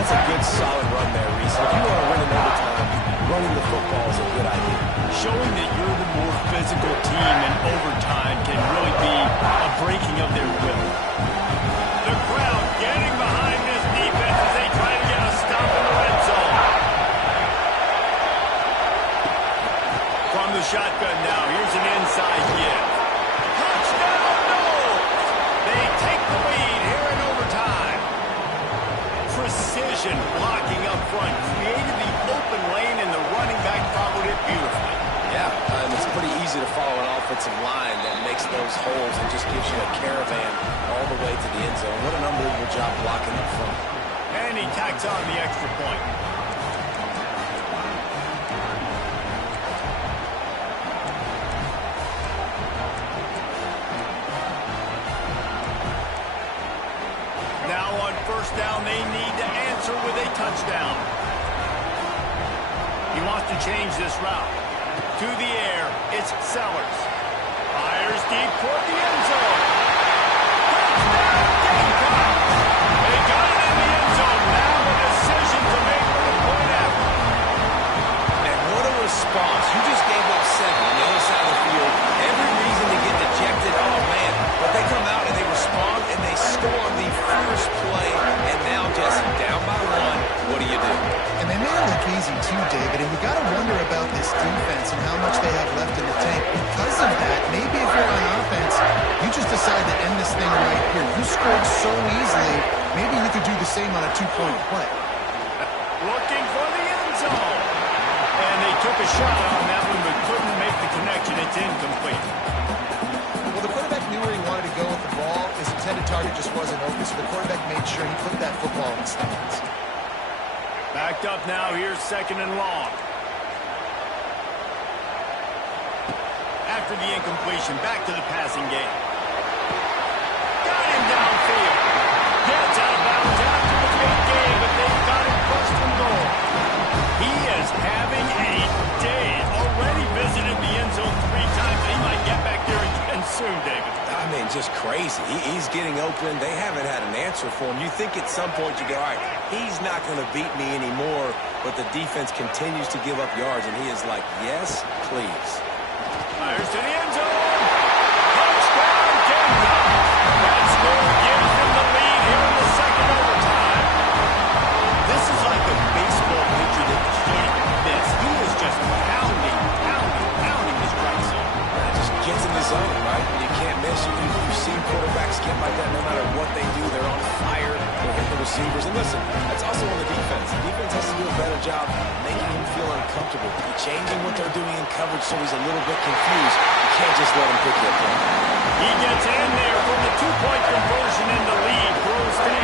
That's a good, solid run there, Reese. If you want to win in overtime, running the football is a good idea. Showing that you're the more physical team in overtime can really be a breaking of their will. The crowd getting behind this defense as they try to get a stop in the red zone. From the shotgun now, here's an inside give. Touchdown, no! They take the lead here in overtime. Precision blocking up front, created the open lane, and the running back followed it beautifully. Yeah, it's pretty easy to follow an offensive line that makes those holes and just gives you a caravan all the way to the end zone. What an unbelievable job blocking up front. And he tacks on the extra point. Now on first down, they need to answer with a touchdown. He wants to change this route. To the air, it's Sellers. Fires deep toward the end zone. Touchdown, Gamecocks! They got it in the end zone. Now a decision to make for the point after. And what a response. You just gave up 7 on the other side of the field. Every reason to get dejected. Oh, man. But they come out and they respond and they score the first play. And now, Jesse, down by 1. What do you do? And they made it look easy too, David, and you got to wonder about this defense and how much they have left in the tank. Because of that, maybe if you're on offense, you just decide to end this thing right here. You scored so easily, maybe you could do the same on a 2-point play. Looking for the end zone. And they took a shot on that one, but couldn't make the connection. It's incomplete. Well, the quarterback knew where he wanted to go with the ball. His intended target just wasn't open, so the quarterback made sure he put that football in the stands. Backed up now, here's 2nd and long. After the incompletion, back to the passing game. Got him downfield. Gets out of bounds after the big game, but they've got him first and goal. He is having a day. Already visited the end zone 3 times. He might get back there again soon, David. I mean, just crazy. He's getting open. They haven't had an answer for him. You think at some point you go, all right, he's not going to beat me anymore, but the defense continues to give up yards, and he is like, yes, please. Fires to the end zone. Touchdown, Denver. That score gives them the lead here in the second overtime. This is like a baseball pitcher that can't miss. He is just pounding the strike zone. It just gets in the zone, right? You can't miss. You've seen quarterbacks get like that no matter what they do. They're on fire. They're hitting the receivers. And listen, that's also on the defense. The defense has to do a better job making him feel uncomfortable, changing what they're doing in coverage so he's a little bit confused. You can't just let him pick you up there. He gets in there from the two-point conversion in the lead. Grows to 8.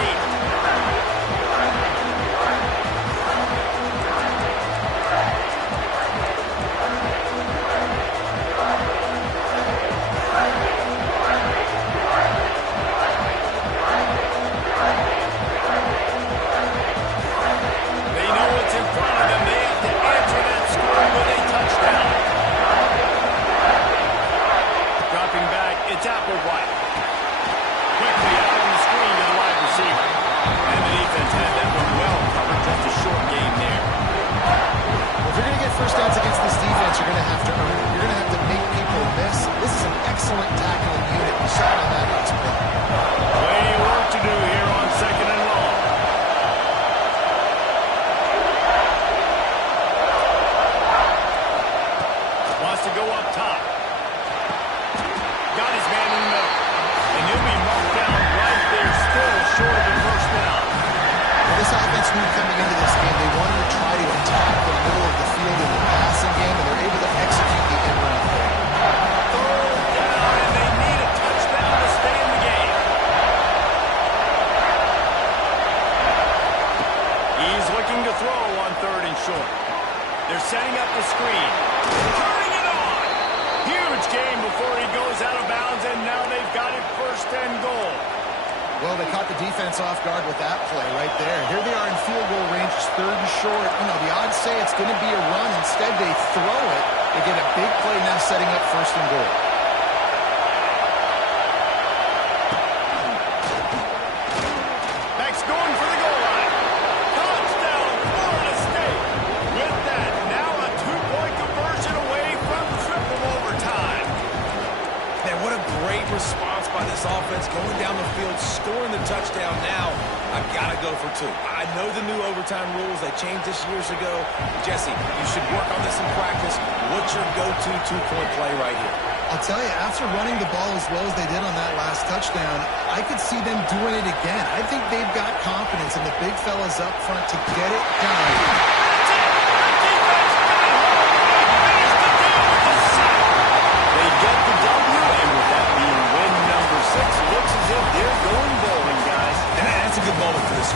First downs against this defense, you're going to have to earn it. You're going to have to make people miss. This is an excellent tackling unit. We saw it on that last play. Plenty of work to do here on second and long. Wants to go up top. Got his man in the middle. And he'll be marked down right there, still short of the first down. Well, this offense knew coming into this game, they wanted to try to attack the middle of the field in the passing game, and they're able to execute the in-run play. Third down, and they need a touchdown to stay in the game. He's looking to throw on third and short. They're setting up the screen. Turning it on. Huge game before he goes out of bounds, and now they've got it first and goal. Well, they caught the defense off guard with that play right there. Here they are in field goal range, it's third and short. You know, the odds say it's going to be a run. Instead, they throw it. They get a big play now setting up first and goal. Max going for the goal line. Touchdown, Florida State. With that, now a two-point conversion away from triple overtime. Man, what a great response by this offense, going down the field, scoring the touchdown. Now I've got to go for two. I know the new overtime rules. They changed this years ago. Jesse, you should work on this in practice. What's your go-to two-point play right here? I'll tell you, after running the ball as well as they did on that last touchdown, I could see them doing it again. I think they've got confidence in the big fellas up front to get it done.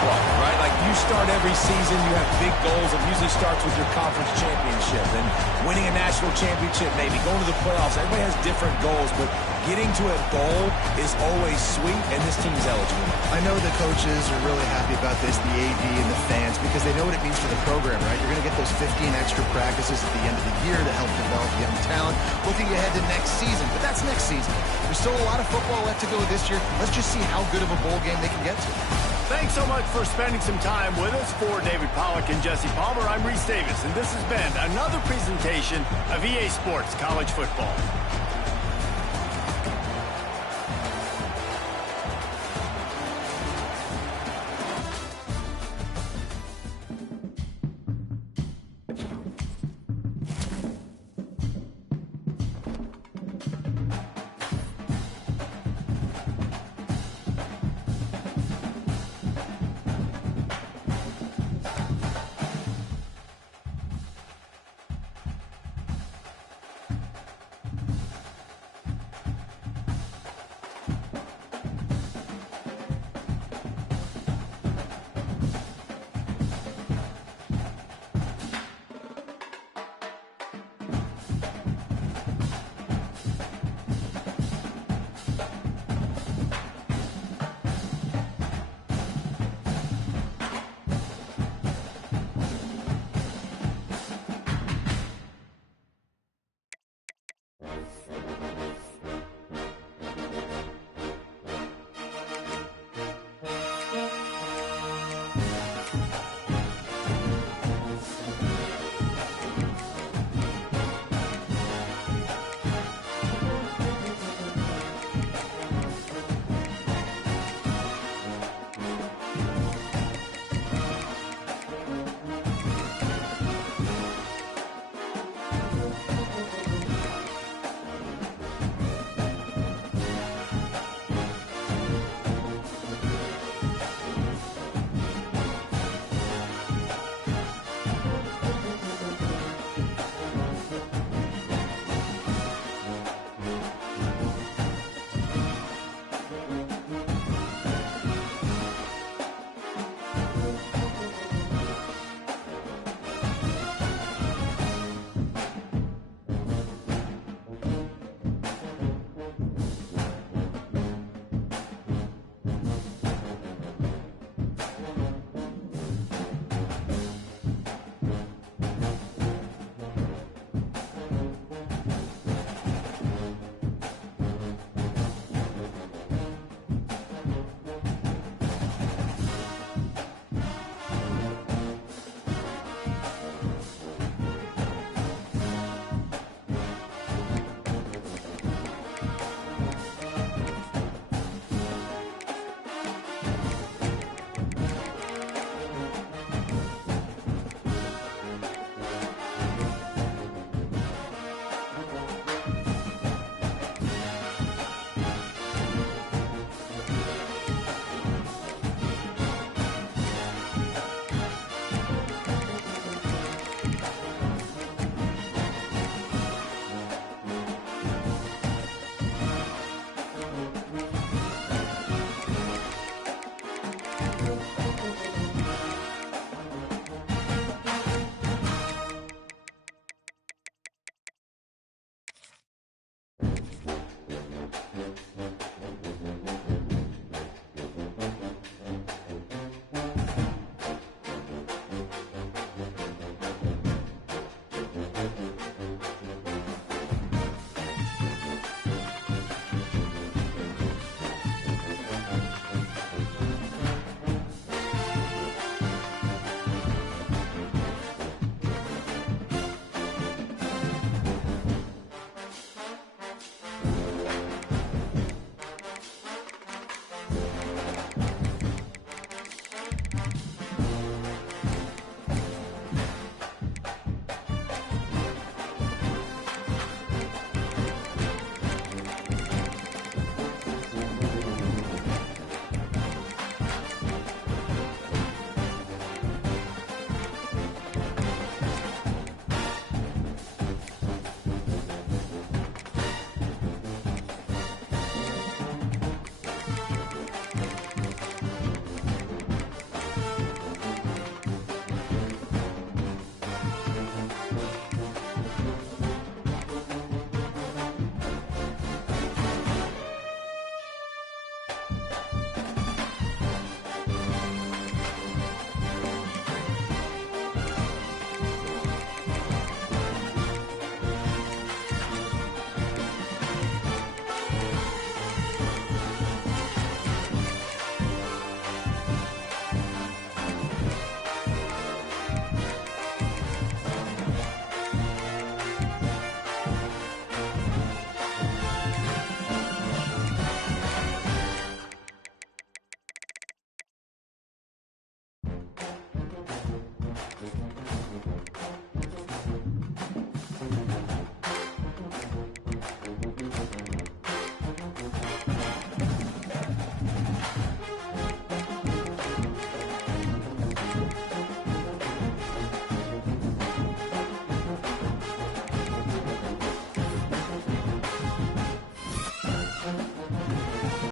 Right? Like, you start every season, you have big goals. It usually starts with your conference championship and winning a national championship, maybe going to the playoffs. Everybody has different goals, but getting to a goal is always sweet, and this team's eligible. I know the coaches are really happy about this, the AD and the fans, because they know what it means for the program, right? You're going to get those 15 extra practices at the end of the year to help develop young talent. Looking ahead to next season, but that's next season. There's still a lot of football left to go this year. Let's just see how good of a bowl game they can get to. Thanks so much for spending some time with us. For David Pollack and Jesse Palmer, I'm Reese Davis, and this has been another presentation of EA Sports College Football.